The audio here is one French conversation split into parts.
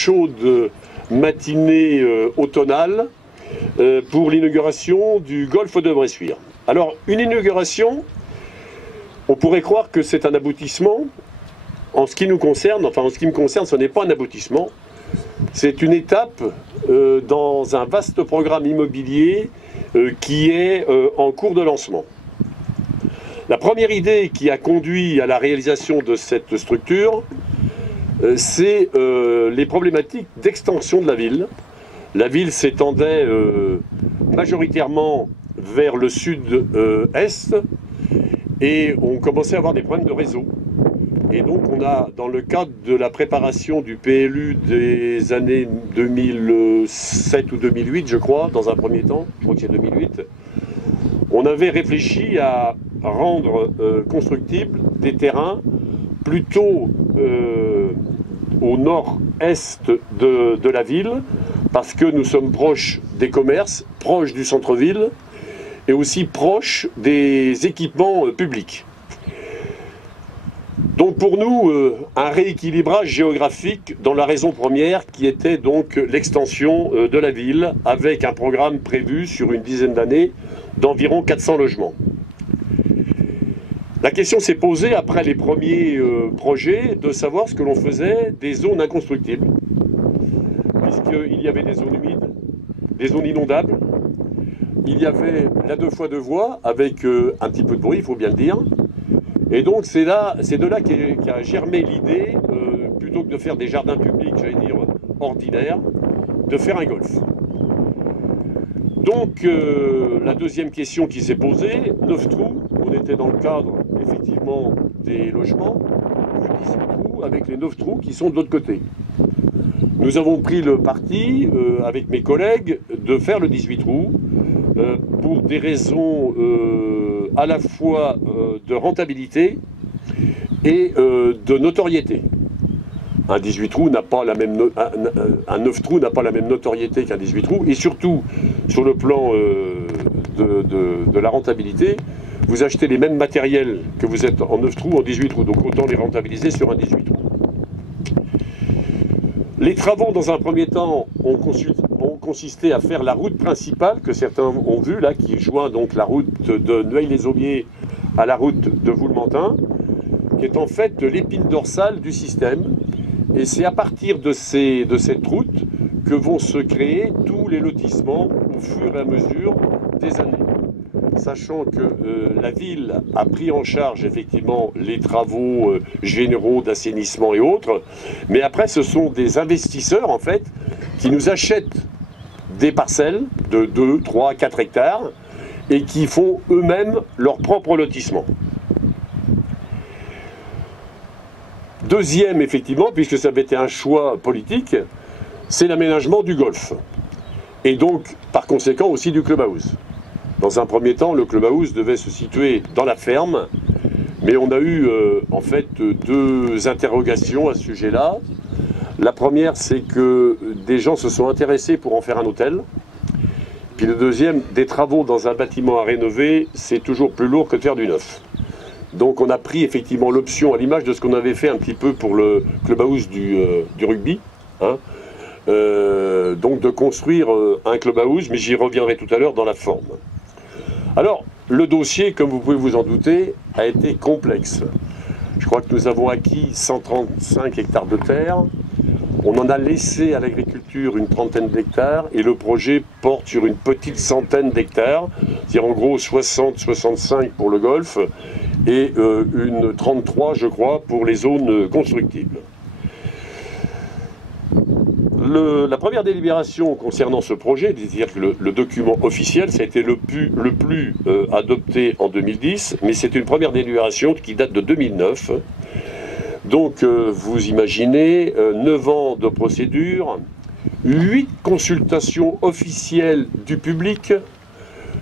chaude matinée automnale pour l'inauguration du golfe de Bressuire. Alors, une inauguration, on pourrait croire que c'est un aboutissement. En ce qui nous concerne, enfin en ce qui me concerne, ce n'est pas un aboutissement. C'est une étape dans un vaste programme immobilier qui est en cours de lancement. La première idée qui a conduit à la réalisation de cette structure, c'est les problématiques d'extension de la ville. La ville s'étendait majoritairement vers le sud-est et on commençait à avoir des problèmes de réseau. Et donc on a, dans le cadre de la préparation du PLU des années 2007 ou 2008, je crois, dans un premier temps, je crois que c'est 2008, on avait réfléchi à rendre constructibles des terrains plutôt au nord-est de la ville, parce que nous sommes proches des commerces, proches du centre-ville, et aussi proches des équipements publics. Donc pour nous, un rééquilibrage géographique dans la raison première qui était donc l'extension de la ville avec un programme prévu sur une dizaine d'années d'environ 400 logements. La question s'est posée après les premiers projets de savoir ce que l'on faisait des zones inconstructibles, puisqu'il y avait des zones humides, des zones inondables, il y avait la 2x2 voies avec un petit peu de bruit, il faut bien le dire. Et donc c'est de là qu'a germé l'idée, plutôt que de faire des jardins publics, j'allais dire ordinaires, de faire un golf. Donc la deuxième question qui s'est posée, 9 trous, on était dans le cadre effectivement des logements, 18 trous avec les 9 trous qui sont de l'autre côté. Nous avons pris le parti, avec mes collègues, de faire le 18 trous, pour des raisons à la fois de rentabilité et de notoriété. Un 18 trous n'a pas la même un 9 trous n'a pas la même notoriété qu'un 18 trous, et surtout sur le plan de la rentabilité, vous achetez les mêmes matériels que vous êtes en 9 trous en 18 trous, donc autant les rentabiliser sur un 18 trous. Les travaux, dans un premier temps, ont consisté à faire la route principale que certains ont vue, là, qui joint donc la route de Nueil-les-Aubiers à la route de Voulementin, qui est en fait l'épine dorsale du système. Et c'est à partir de cette route que vont se créer tous les lotissements au fur et à mesure des années. Sachant que la ville a pris en charge effectivement les travaux généraux d'assainissement et autres, mais après ce sont des investisseurs en fait qui nous achètent des parcelles de 2, 3, 4 hectares et qui font eux-mêmes leur propre lotissement. Deuxième effectivement, puisque ça avait été un choix politique, c'est l'aménagement du golf et donc par conséquent aussi du clubhouse. Dans un premier temps, le clubhouse devait se situer dans la ferme, mais on a eu en fait deux interrogations à ce sujet-là. La première, c'est que des gens se sont intéressés pour en faire un hôtel. Puis le deuxième, des travaux dans un bâtiment à rénover, c'est toujours plus lourd que de faire du neuf. Donc on a pris effectivement l'option, à l'image de ce qu'on avait fait un petit peu pour le clubhouse du rugby, hein, donc de construire un clubhouse, mais j'y reviendrai tout à l'heure dans la forme. Alors, le dossier, comme vous pouvez vous en douter, a été complexe. Je crois que nous avons acquis 135 hectares de terre. On en a laissé à l'agriculture une trentaine d'hectares et le projet porte sur une petite centaine d'hectares, c'est-à-dire en gros 60-65 pour le golf et une 33, je crois, pour les zones constructibles. La première délibération concernant ce projet, c'est-à-dire que le document officiel, ça a été le plus adopté en 2010, mais c'est une première délibération qui date de 2009. Donc vous imaginez 9 ans de procédure, 8 consultations officielles du public,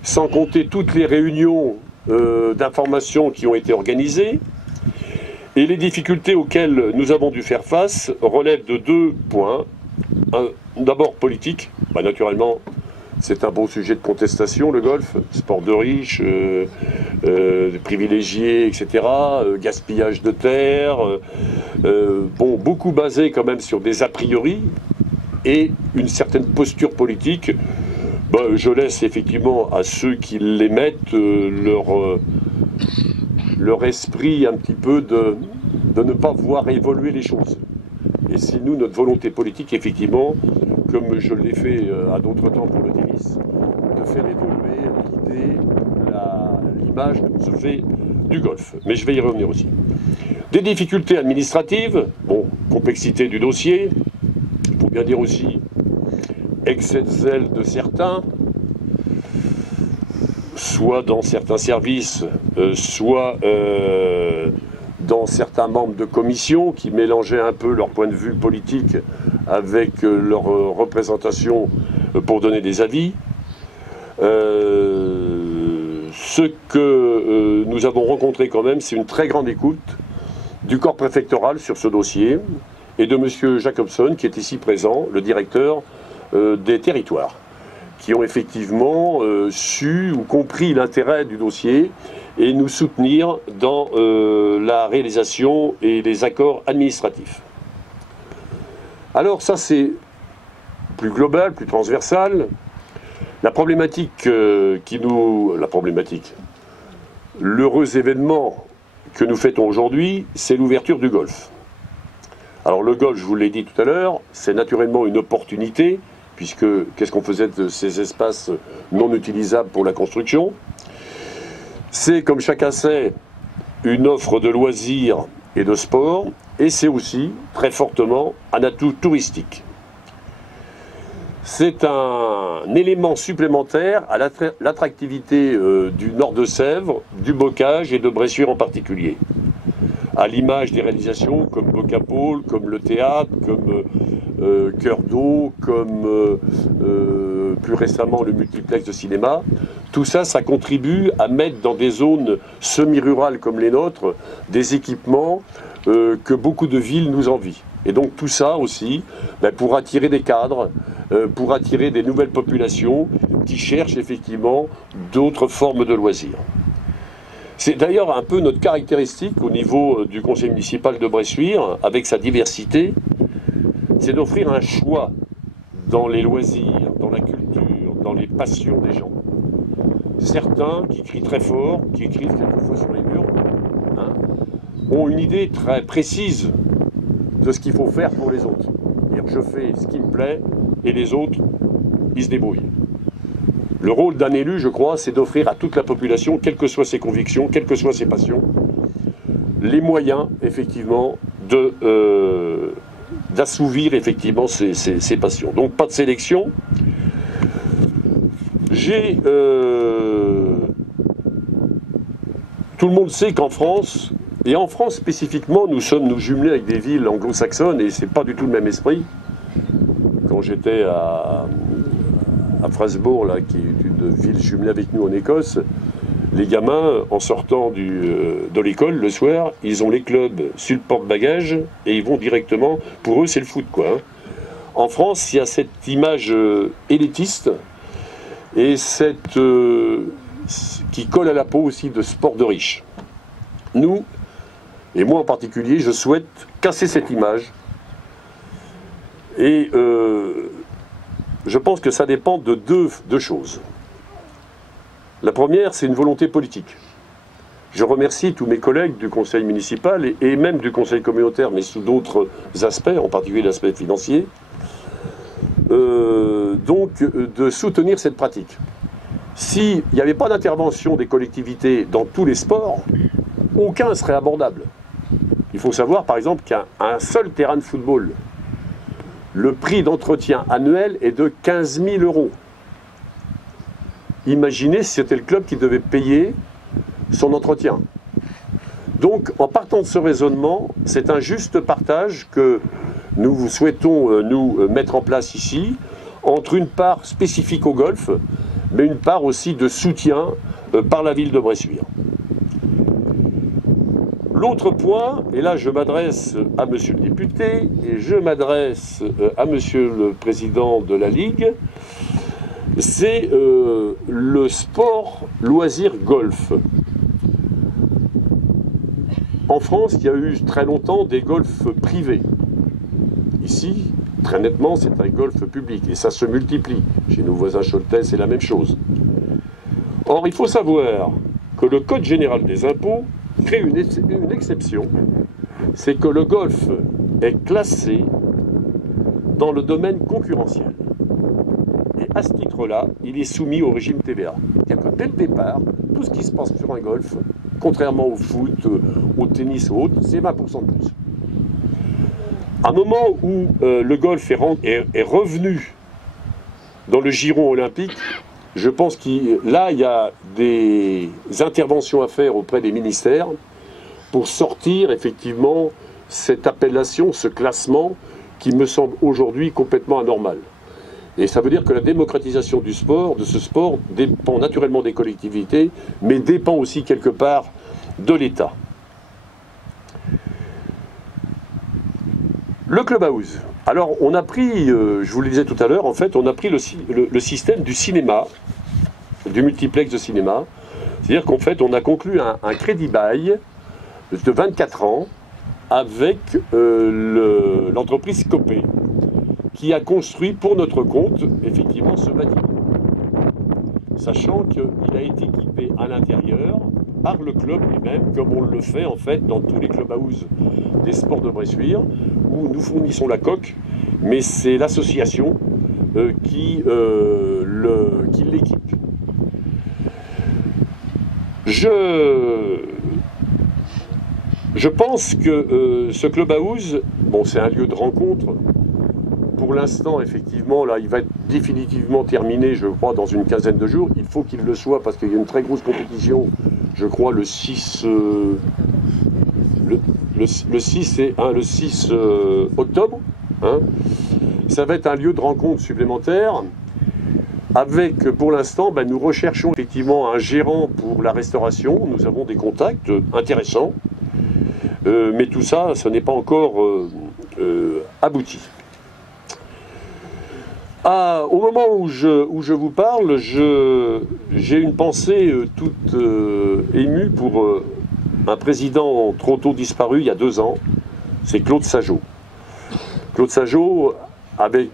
sans compter toutes les réunions d'information qui ont été organisées. Et les difficultés auxquelles nous avons dû faire face relèvent de 2 points. D'abord politique, naturellement c'est un bon sujet de contestation, le golf, sport de riches, privilégiés, etc., gaspillage de terre, bon, beaucoup basé quand même sur des a priori, et une certaine posture politique. Ben, je laisse effectivement à ceux qui l'émettent leur esprit un petit peu de ne pas voir évoluer les choses. Et c'est nous, notre volonté politique, effectivement, comme je l'ai fait à d'autres temps pour le tennis, de faire évoluer l'idée, l'image que se fait du golf. Mais je vais y revenir aussi. Des difficultés administratives, bon, complexité du dossier, il faut bien dire aussi excès de zèle de certains, soit dans certains services, soit dans certains membres de commission qui mélangeaient un peu leur point de vue politique avec leur représentation pour donner des avis. Ce que nous avons rencontré quand même, c'est une très grande écoute du corps préfectoral sur ce dossier et de M. Jacobson, qui est ici présent, le directeur des territoires, qui ont effectivement su ou compris l'intérêt du dossier et nous soutenir dans la réalisation et les accords administratifs. Alors ça c'est plus global, plus transversal. La problématique l'heureux événement que nous fêtons aujourd'hui, c'est l'ouverture du golf. Alors le golf, je vous l'ai dit tout à l'heure, c'est naturellement une opportunité, puisque qu'est-ce qu'on faisait de ces espaces non utilisables pour la construction? C'est, comme chacun sait, une offre de loisirs et de sport, et c'est aussi, très fortement, un atout touristique. C'est un élément supplémentaire à l'attractivité du nord de Sèvres, du bocage et de Bressuire en particulier. À l'image des réalisations comme Bocapôle, comme le théâtre, comme Cœur d'eau, comme plus récemment le multiplex de cinéma. Tout ça, ça contribue à mettre dans des zones semi-rurales comme les nôtres des équipements que beaucoup de villes nous envient. Et donc tout ça aussi, pour attirer des cadres, pour attirer des nouvelles populations qui cherchent effectivement d'autres formes de loisirs. C'est d'ailleurs un peu notre caractéristique au niveau du conseil municipal de Bressuire, avec sa diversité, c'est d'offrir un choix dans les loisirs, dans la culture, dans les passions des gens. Certains qui crient très fort, qui écrivent quelquefois sur les murs, ont une idée très précise de ce qu'il faut faire pour les autres. C'est-à-dire que je fais ce qui me plaît et les autres, ils se débrouillent. Le rôle d'un élu, je crois, c'est d'offrir à toute la population, quelles que soient ses convictions, quelles que soient ses passions, les moyens, effectivement, d'assouvir, effectivement, ses passions. Donc, pas de sélection. Tout le monde sait qu'en France, et en France spécifiquement, nous sommes jumelés avec des villes anglo-saxonnes, et c'est pas du tout le même esprit. Quand j'étais à Strasbourg, là, qui est une ville jumelée avec nous en Écosse, les gamins, en sortant de l'école le soir, ils ont les clubs sur le porte-bagages et ils vont directement, pour eux c'est le foot quoi. En France, il y a cette image élitiste et qui colle à la peau aussi de sport de riche. Nous, et moi en particulier, je souhaite casser cette image et je pense que ça dépend de deux choses. La première, c'est une volonté politique. Je remercie tous mes collègues du conseil municipal et même du conseil communautaire, mais sous d'autres aspects, en particulier l'aspect financier, donc de soutenir cette pratique. S'il n'y avait pas d'intervention des collectivités dans tous les sports, aucun serait abordable. Il faut savoir, par exemple, qu'un seul terrain de football, le prix d'entretien annuel est de 15 000 €. Imaginez si c'était le club qui devait payer son entretien. Donc, en partant de ce raisonnement, c'est un juste partage que nous souhaitons nous mettre en place ici, entre une part spécifique au golf, mais une part aussi de soutien par la ville de Bressuire. L'autre point, et là je m'adresse à monsieur le député, et je m'adresse à monsieur le président de la Ligue, c'est le sport loisir golf. En France, il y a eu très longtemps des golfs privés. Ici, très nettement, c'est un golf public. Et ça se multiplie. Chez nos voisins choletais, c'est la même chose. Or, il faut savoir que le Code général des impôts crée une exception. C'est que le golf est classé dans le domaine concurrentiel. Et à ce titre-là, il est soumis au régime TVA. C'est-à-dire que dès le départ, tout ce qui se passe sur un golf, contrairement au foot, au tennis ou autre, c'est 20% de plus. À un moment où le golf est revenu dans le giron olympique, je pense qu'il y a des interventions à faire auprès des ministères pour sortir effectivement cette appellation, ce classement qui me semble aujourd'hui complètement anormal. Et ça veut dire que la démocratisation du sport, de ce sport, dépend naturellement des collectivités, mais dépend aussi quelque part de l'État. Le clubhouse. Alors, on a pris, je vous le disais tout à l'heure, en fait, on a pris le système du cinéma, du multiplex de cinéma. C'est-à-dire qu'en fait, on a conclu un crédit bail de 24 ans avec l'entreprise Scopé, qui a construit pour notre compte, effectivement, ce bâtiment. Sachant qu'il a été équipé à l'intérieur par le club lui-même, comme on le fait en fait dans tous les clubhouses des sports de Bressuire, où nous fournissons la coque, mais c'est l'association qui l'équipe. Je pense que ce clubhouse, bon, c'est un lieu de rencontre. Pour l'instant, effectivement, là, il va être définitivement terminé, je crois, dans une quinzaine de jours. Il faut qu'il le soit parce qu'il y a une très grosse compétition, je crois, le 6 octobre. Hein. Ça va être un lieu de rencontre supplémentaire. Avec, pour l'instant, nous recherchons effectivement un gérant pour la restauration. Nous avons des contacts intéressants. Mais tout ça, ce n'est pas encore abouti. Au moment où je vous parle, j'ai une pensée toute émue pour un président trop tôt disparu il y a 2 ans, c'est Claude Sageot. Claude Sageot, avec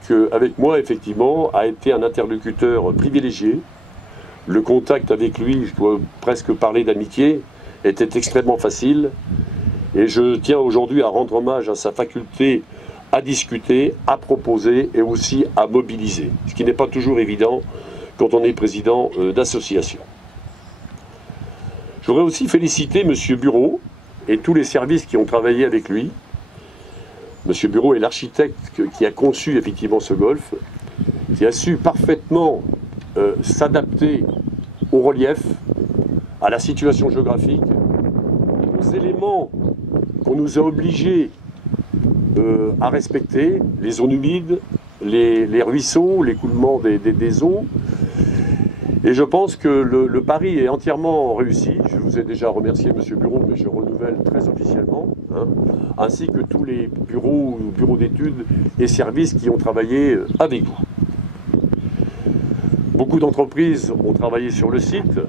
moi, effectivement, a été un interlocuteur privilégié. Le contact avec lui, je dois presque parler d'amitié, était extrêmement facile. Et je tiens aujourd'hui à rendre hommage à sa faculté à discuter, à proposer et aussi à mobiliser. Ce qui n'est pas toujours évident quand on est président d'association. Je voudrais aussi féliciter M. Bureau et tous les services qui ont travaillé avec lui. M. Bureau est l'architecte qui a conçu effectivement ce golf, qui a su parfaitement s'adapter au relief, à la situation géographique, aux éléments qu'on nous a obligés à respecter, les zones humides, les ruisseaux, l'écoulement des eaux. Et je pense que le pari est entièrement réussi. Je vous ai déjà remercié, M. Bureau, mais je renouvelle très officiellement, hein, ainsi que tous les bureaux d'études et services qui ont travaillé avec vous. Beaucoup d'entreprises ont travaillé sur le site.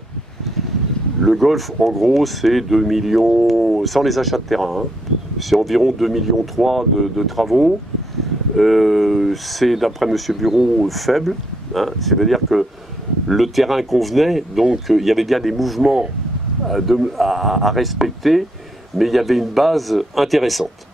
Le golf, en gros, c'est 2 millions, sans les achats de terrain, hein, c'est environ 2,3 millions de travaux. C'est, d'après M. Bureau, faible. Hein, ça veut dire que le terrain convenait, donc il y avait bien des mouvements à respecter, mais il y avait une base intéressante.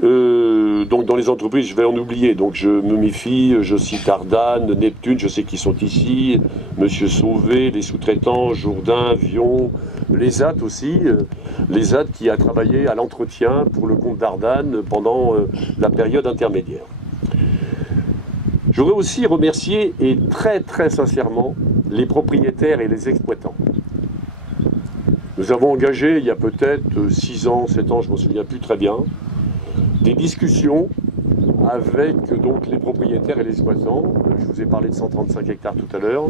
Donc dans les entreprises, je vais en oublier, donc je me méfie, je cite Ardane, Neptune, je sais qu'ils sont ici, Monsieur Sauvé, les sous-traitants, Jourdain, Vion, les ZAT aussi, les ZAT qui a travaillé à l'entretien pour le compte d'Ardane pendant la période intermédiaire. Je voudrais aussi remercier, et très très sincèrement, les propriétaires et les exploitants. Nous avons engagé, il y a peut-être 6 ans, 7 ans, je ne me souviens plus très bien, des discussions avec donc, les propriétaires et les exploitants. Je vous ai parlé de 135 hectares tout à l'heure.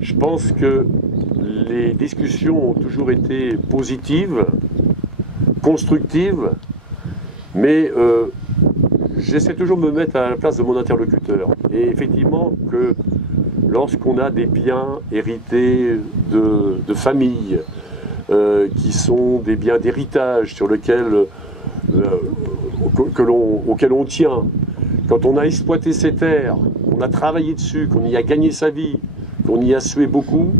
Je pense que les discussions ont toujours été positives, constructives, mais j'essaie toujours de me mettre à la place de mon interlocuteur. Et effectivement, que lorsqu'on a des biens hérités de famille, qui sont des biens d'héritage sur lesquels auquel on tient, quand on a exploité ces terres, qu'on a travaillé dessus, qu'on y a gagné sa vie, qu'on y a sué beaucoup,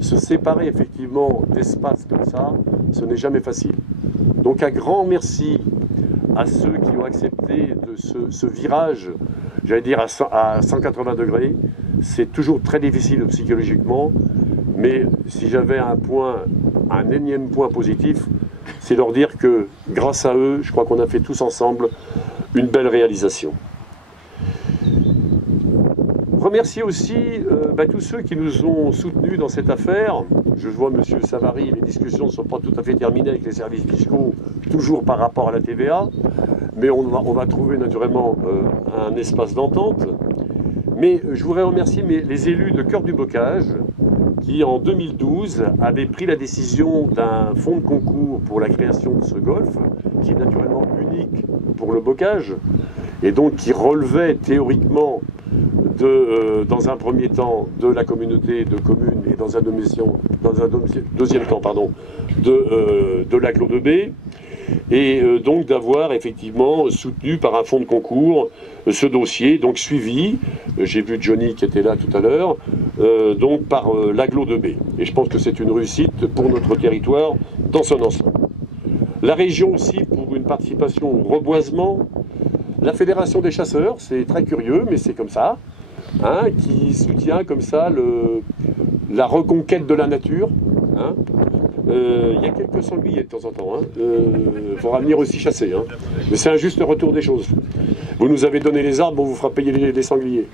se séparer effectivement d'espaces comme ça, ce n'est jamais facile. Donc un grand merci à ceux qui ont accepté de ce virage, j'allais dire à 180 degrés. C'est toujours très difficile psychologiquement, mais si j'avais un énième point positif, c'est leur dire que grâce à eux, je crois qu'on a fait tous ensemble une belle réalisation. Remercier aussi tous ceux qui nous ont soutenus dans cette affaire. Je vois M. Savary, les discussions ne sont pas tout à fait terminées avec les services fiscaux, toujours par rapport à la TVA, mais on va trouver naturellement un espace d'entente. Mais je voudrais remercier les élus de Cœur du Bocage qui, en 2012, avaient pris la décision d'un fonds de concours pour la création de ce golfe, qui est naturellement unique pour le bocage, et donc qui relevait théoriquement dans un premier temps de la communauté de communes et dans un deuxième temps de l'agglo de B, et donc d'avoir effectivement soutenu par un fonds de concours ce dossier, donc suivi, j'ai vu Johnny qui était là tout à l'heure, donc par l'agglo de B. Et je pense que c'est une réussite pour notre territoire dans son ensemble. La région aussi pour une participation au reboisement, la Fédération des chasseurs, c'est très curieux, mais c'est comme ça, hein, qui soutient comme ça la reconquête de la nature. Hein. Il y a quelques sangliers de temps en temps, il faudra venir aussi chasser. Hein. Mais c'est un juste retour des choses. Vous nous avez donné les arbres, on vous fera payer les sangliers.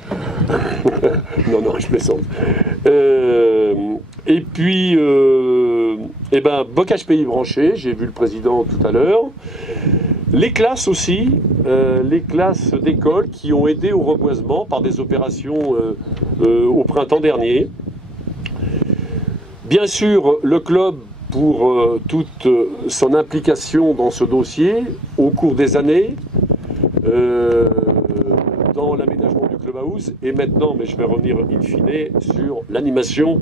non, je plaisante. Et puis, Bocage Pays Branché, j'ai vu le président tout à l'heure. Les classes aussi, les classes d'école qui ont aidé au reboisement par des opérations au printemps dernier. Bien sûr, le club pour toute son implication dans ce dossier au cours des années, dans l'aménagement du clubhouse et maintenant, mais je vais revenir in fine sur l'animation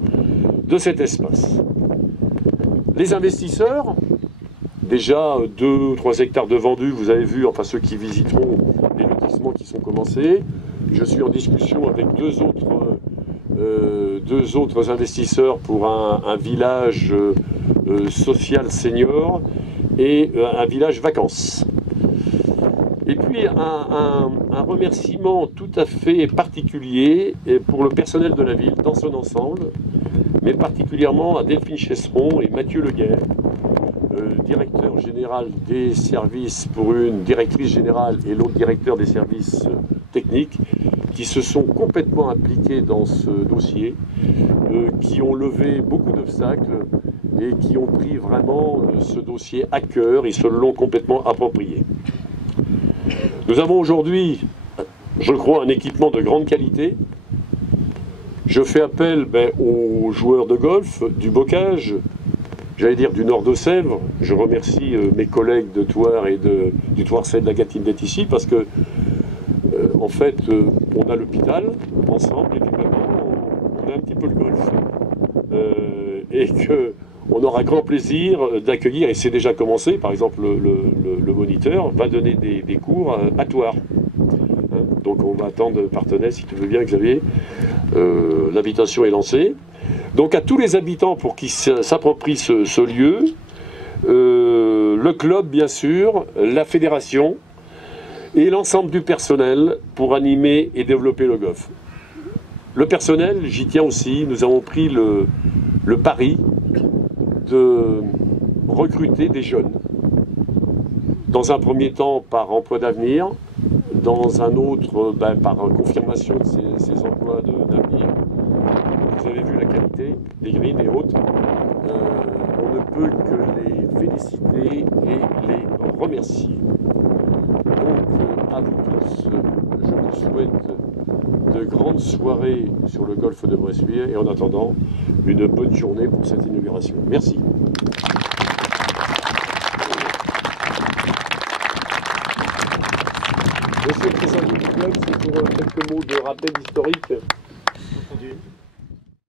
de cet espace. Les investisseurs, déjà 2 ou 3 hectares de vendus, vous avez vu, enfin ceux qui visiteront les lotissements qui sont commencés. Je suis en discussion avec deux autres investisseurs pour un village social senior et un village vacances. Et puis un remerciement tout à fait particulier pour le personnel de la ville dans son ensemble, mais particulièrement à Delphine Chesseron et Mathieu Leguerre, directeur général des services pour une directrice générale et l'autre directeur des services techniques, qui se sont complètement impliqués dans ce dossier, qui ont levé beaucoup d'obstacles et qui ont pris vraiment ce dossier à cœur et se l'ont complètement approprié. Nous avons aujourd'hui, je crois, un équipement de grande qualité. Je fais appel aux joueurs de golf, du bocage, j'allais dire du nord de Sèvres. Je remercie mes collègues de Thouars et du Thouarset de la Gâtine d'être ici parce que, en fait, on a l'hôpital ensemble et puis maintenant on a un petit peu le golf. Et qu'on aura grand plaisir d'accueillir, et c'est déjà commencé, par exemple le moniteur va donner des cours à Thouars. Donc on va attendre Partenay, si tu veux bien Xavier. L'invitation est lancée. Donc à tous les habitants pour qu'ils s'approprient ce lieu, le club bien sûr, la fédération et l'ensemble du personnel pour animer et développer le golf. Le personnel, j'y tiens aussi, nous avons pris le pari de recruter des jeunes. Dans un premier temps par emploi d'avenir, dans un autre par confirmation de ces emplois d'avenir. Vous avez vu la qualité des greens et autres. On ne peut que les féliciter et les remercier. Donc à vous tous, je vous souhaite de grandes soirées sur le golfe de Bressuire et en attendant, une bonne journée pour cette inauguration. Merci. Monsieur le président du club, c'est pour quelques mots de rappel historique.